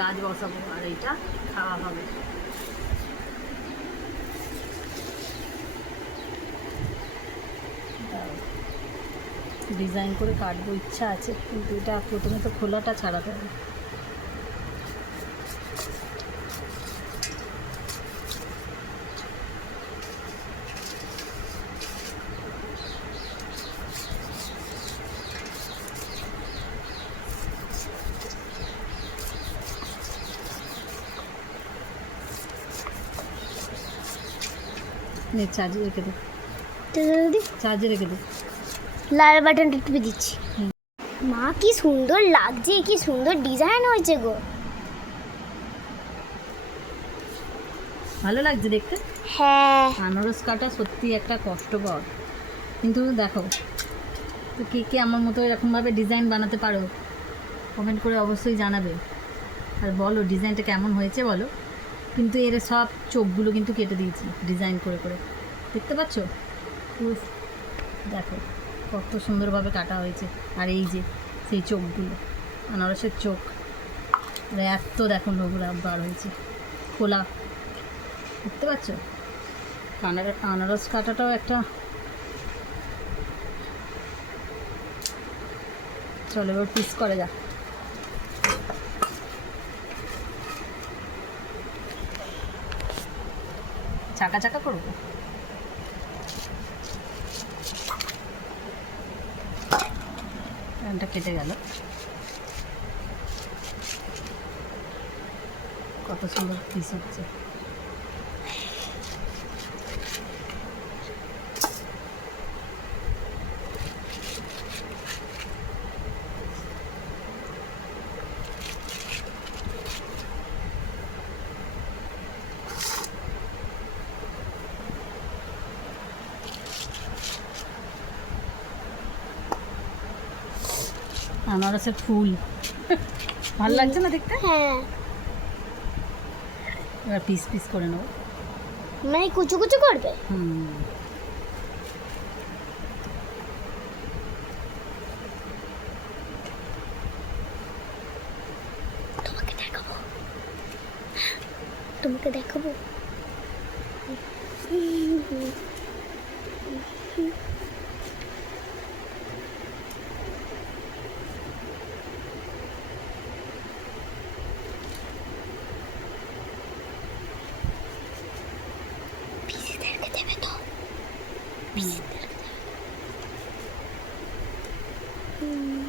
কাজ বসাবো, আর এইটা খাওয়া হবে। ডিজাইন করে কাটবো, ইচ্ছা আছে, কিন্তু এটা প্রথমে তো খোলাটা ছাড়াতে হবে। নে চার্জে রেখে দে। চার্জে রেখে দে। লাল বাটনটা টিপে দিচ্ছি। মা কি সুন্দর লাগছে কি সুন্দর ডিজাইন হয়েছে গো। ভালো লাগছে দেখতে? হ্যাঁ। আনারস কাটা সত্যি একটা কষ্টকর। কিন্তু দেখো তো কে কে আমার মতো এরকমভাবে ডিজাইন বানাতে পারো কমেন্ট করে অবশ্যই জানাবে। আর বলো ডিজাইনটা কেমন হয়েছে বলো? কিন্তু এর সব চোখগুলো কিন্তু কেটে দিয়েছি ডিজাইন করে করে। দেখতে পাচ্ছ? দেখো, কত সুন্দরভাবে কাটা হয়েছে। আর এই যে, সেই চোখগুলো, আনারসের চোখ। এত দেখো নোংরা বার হয়েছে, খোলা। দেখতে পাচ্ছ? আনার- আনারস কাটাটাও একটা চলো, এবার পিস করে যা চাকা চাকা করব? কেটে গেল। কত সুন্দর পিস হচ্ছে। আনারসের ফুল। ভালো লাগছে না দেখতে? হ্যাঁ। এবার পিস পিস করে নেব। মানে কুচু কুচু করবে? হুম। তোমাকে দেখাবো। তোমাকে দেখাবো? Bismillah. Hmm.